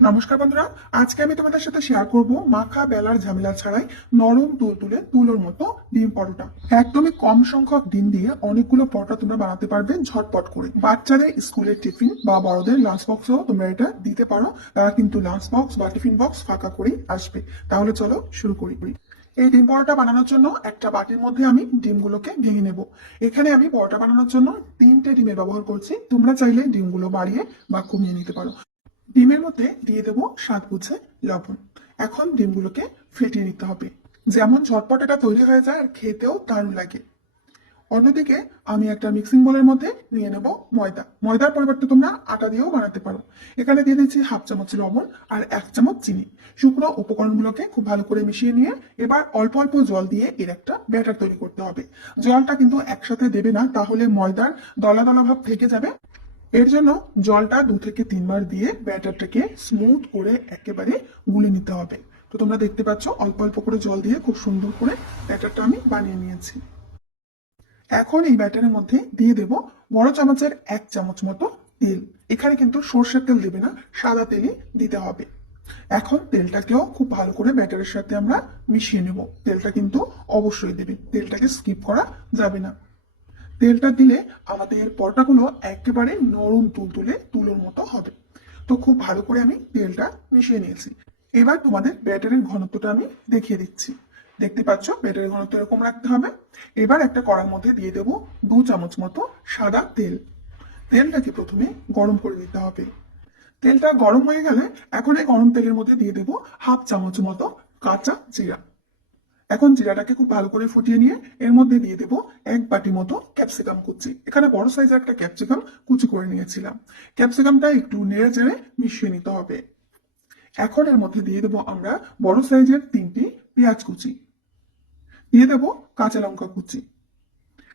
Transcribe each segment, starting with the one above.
নমস্কার বন্ধুরা, আজকে আমি তোমাদের সাথে শেয়ার করব মাখা বেলার ঝামেলা ছাড়াই নরম তুল তুলে তুলোর মতো ডিম পরোটা। একদমই কম সংখ্যক ডিম দিয়ে অনেকগুলো পরোটা তোমরা বানাতে পারবে ঝটপট করে। বাচ্চাদের স্কুলের টিফিন বা বড়দের লাঞ্চ বক্সেও তোমরা এটা দিতে পারো। তারা কিন্তু লাঞ্চ বক্স বা টিফিন বক্স ফাঁকা করেই আসবে। তাহলে চলো শুরু করি। এই ডিম পরোটা বানানোর জন্য একটা বাটির মধ্যে আমি ডিমগুলোকে ভেঙে নেব। এখানে আমি পরোটা বানানোর জন্য তিনটে ডিমের ব্যবহার করছি। তোমরা চাইলে ডিমগুলো বাড়িয়ে বা কমিয়ে নিতে পারো। ডিমের মধ্যে দিয়ে দেবো স্বাদ বুঝে লবণ। এখন ডিমগুলোকে ফেটিয়ে নিতে হবে। যেমন ঝটপট এটা তৈরি হয়ে যায় আর খেতেও দারুণ লাগে। অন্যদিকে আমি একটা মিক্সিং বোলের মধ্যে নিয়ে নেব ময়দা। ময়দার পরিবর্তে তোমরা আটা দিয়েও বানাতে পারো। এখানে দিয়ে দিচ্ছি হাফ চামচ লবণ আর এক চামচ চিনি। শুকনো উপকরণগুলোকে খুব ভালো করে মিশিয়ে নিয়ে এবার অল্প অল্প জল দিয়ে এর একটা ব্যাটার তৈরি করতে হবে। জলটা কিন্তু একসাথে দেবে না, তাহলে ময়দার দলা দলা ভাব থেকে যাবে এর জন্য জলটা দু থেকে তিনবার দিয়ে ব্যাটারটাকে স্মুথ করে একেবারে গুলে নিতে হবে। তো তোমরা দেখতে পাচ্ছ, অল্প অল্প করে জল দিয়ে খুব সুন্দর করে ব্যাটারটা আমি বানিয়ে নিয়েছি। এখন এই ব্যাটারের মধ্যে দিয়ে দেব বড় চামচের এক চামচ মতো তেল। এখানে কিন্তু সর্ষের তেল দেবে না, সাদা তেলই দিতে হবে। এখন তেলটাকেও খুব ভালো করে ব্যাটারের সাথে আমরা মিশিয়ে নেব। তেলটা কিন্তু অবশ্যই দেবে, তেলটাকে স্কিপ করা যাবে না। তেলটা দিলে আমাদের পরোটাগুলো একেবারে নরম তুলতুলে তুলোর মতো হবে। তো খুব ভালো করে আমি তেলটা মিশিয়ে নিয়েছি। এবার তোমাদের ব্যাটারের ঘনত্বটা আমি দেখিয়ে দিচ্ছি। দেখতে পাচ্ছ, ব্যাটারের ঘনত্ব এরকম রাখতে হবে। এবার একটা কড়ার মধ্যে দিয়ে দেবো দু চামচ মতো সাদা তেল। তেলটাকে প্রথমে গরম করে দিতে হবে। তেলটা গরম হয়ে গেলে এখন এই গরম তেলের মধ্যে দিয়ে দেবো হাফ চামচ মতো কাঁচা জিরা। এখন জিরাটাকে খুব ভালো করে ফুটিয়ে নিয়ে এর মধ্যে দিয়ে দেবো এক বাটি মতো ক্যাপসিকাম কুচি। এখানে বড় সাইজের একটা ক্যাপসিকাম কুচি করে নিয়েছিলাম। ক্যাপসিকামটা একটু নেড়ে চেড়ে মিশিয়ে নিতে হবে। এখন এর মধ্যে দিয়ে দেবো আমরা বড় সাইজের তিনটি পেঁয়াজ কুচি। দিয়ে দেবো কাঁচা লঙ্কা কুচি।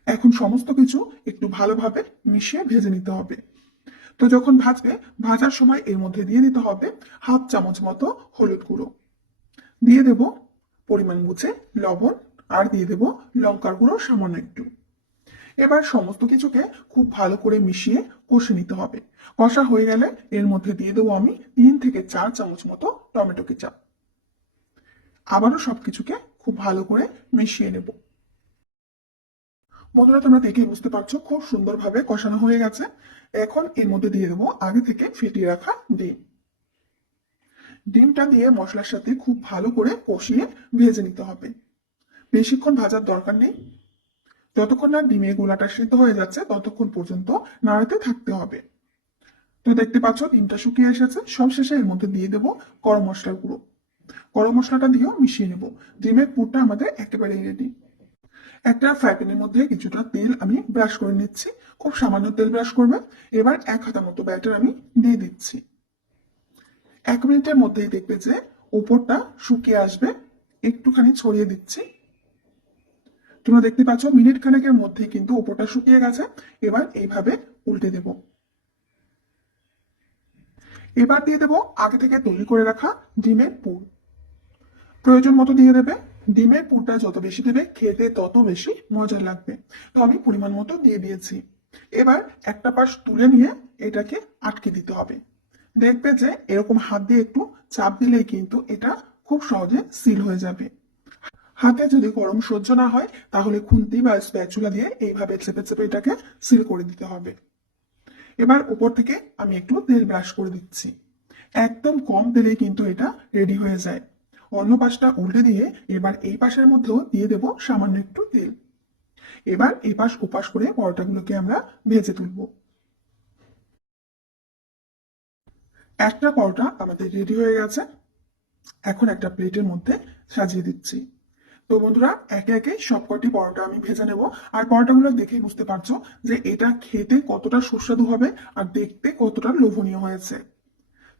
এখন সমস্ত কিছু একটু ভালোভাবে মিশিয়ে ভেজে নিতে হবে। তো যখন ভাজবে, ভাজার সময় এর মধ্যে দিয়ে দিতে হবে হাফ চামচ মতো হলুদ গুঁড়ো। দিয়ে দেবো পরিমাণ বুঝে লবণ আর দিয়ে দেবো লঙ্কার গুঁড়ো সামান্য একটু। এবার সমস্ত কিছুকে খুব ভালো করে মিশিয়ে কষে নিতে হবে। কষা হয়ে গেলে এর মধ্যে দিয়ে দেবো আমি তিন থেকে চার চামচ মতো টমেটো কেচাপ। আবারও সবকিছুকে খুব ভালো করে মিশিয়ে নেব। বন্ধুরা, তোমরা দেখে বুঝতে পারছ, খুব সুন্দরভাবে কষানো হয়ে গেছে। এখন এর মধ্যে দিয়ে দেবো আগে থেকে ফেটিয়ে রাখা ডিম। ডিমটা দিয়ে মশলার সাথে খুব ভালো করে কষিয়ে ভেজে নিতে হবে। বেশিক্ষণ ভাজার দরকার নেই। যতক্ষণ না ডিমের গোলাটা সিদ্ধ হয়ে যাচ্ছে, ততক্ষণ পর্যন্ত নাড়াতে থাকতে হবে। তো দেখতে পাচ্ছ, ডিমটা শুকিয়ে এসেছে। সব শেষে এর মধ্যে দিয়ে দেবো গরম মশলার গুঁড়ো। গরম মশলাটা দিয়েও মিশিয়ে নেব। ডিমের পুরটা আমাদের একেবারে রেডি একটা ফ্রাই প্যানের মধ্যে কিছুটা তেল আমি ব্রাশ করে নিচ্ছি। খুব সামান্য তেল ব্রাশ করবে এবার এক হাতা মতো ব্যাটার আমি দিয়ে দিচ্ছি। এক মিনিটের মধ্যেই দেখবে যে উপরটা শুকিয়ে আসবে। একটুখানি ছড়িয়ে দিচ্ছি। তোমরা দেখতে পাচ্ছ, মিনিট খানেকের মধ্যেই কিন্তু উপরটা শুকিয়ে গেছে। এবার এইভাবে উল্টে দেব। এবার দিয়ে দেব আগে থেকে তৈরি করে রাখা ডিমের পুর। প্রয়োজন মতো দিয়ে দেবে। ডিমের পুরটা যত বেশি দেবে, খেতে তত বেশি মজা লাগবে। তো আমি পরিমাণ মতো দিয়ে দিয়েছি। এবার একটা পাশ তুলে নিয়ে এটাকে আটকে দিতে হবে। দেখবে যে এরকম হাত দিয়ে একটু চাপ দিলেই কিন্তু এটা খুব সহজে সিল হয়ে যাবে। হাতে যদি গরম সহ্য না হয়, তাহলে খুন্তি বা স্প্যাচুলা দিয়ে এইভাবে চেপে চেপে এটাকে সিল করে দিতে হবে। এবার উপর থেকে আমি একটু তেল ব্রাশ করে দিচ্ছি। একদম কম তেলেই কিন্তু এটা রেডি হয়ে যায়। অন্য পাশটা উল্টে দিয়ে এবার এই পাশের মধ্যেও দিয়ে দেব সামান্য একটু তেল। এবার এই পাশ ওপাশ করে পরোটাগুলোকে আমরা ভেজে তুলব। একটা পরোটা আমাদের রেডি হয়ে গেছে। এখন একটা প্লেটের মধ্যে সাজিয়ে দিচ্ছি। তো বন্ধুরা, একে একে সবকটি পরোটা আমি ভেজে নেব। আর পরোটাগুলো দেখে বুঝতে পারছ যে এটা খেতে কতটা সুস্বাদু হবে আর দেখতে কতটা লোভনীয় হয়েছে।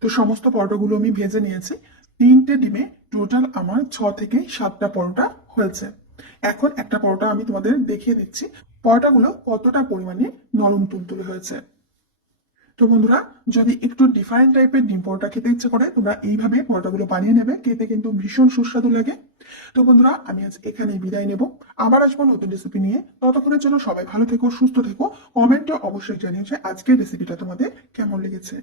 তো সমস্ত পরোটাগুলো আমি ভেজে নিয়েছি। তিনটে ডিমে টোটাল আমার ছ থেকে সাতটা পরোটা হয়েছে। এখন একটা পরোটা আমি তোমাদের দেখিয়ে দিচ্ছি। পরোটাগুলো কতটা পরিমাণে নরম তুলতুলে হয়েছে। তো বন্ধুরা, যদি একটু ডিফারেন্ট টাইপের ডিম পরোটা খেতে ইচ্ছে করে, তোমরা এইভাবে পরোটাগুলো বানিয়ে নেবে, খেতে কিন্তু ভীষণ সুস্বাদু লাগে। তো বন্ধুরা, আমি আজ এখানে বিদায় নেব। আবার আসব নতুন রেসিপি নিয়ে। ততক্ষণের জন্য সবাই ভালো থেকো, সুস্থ থেকো। কমেন্টে অবশ্যই জানিয়েছে আজকের রেসিপিটা তোমাদের কেমন লেগেছে।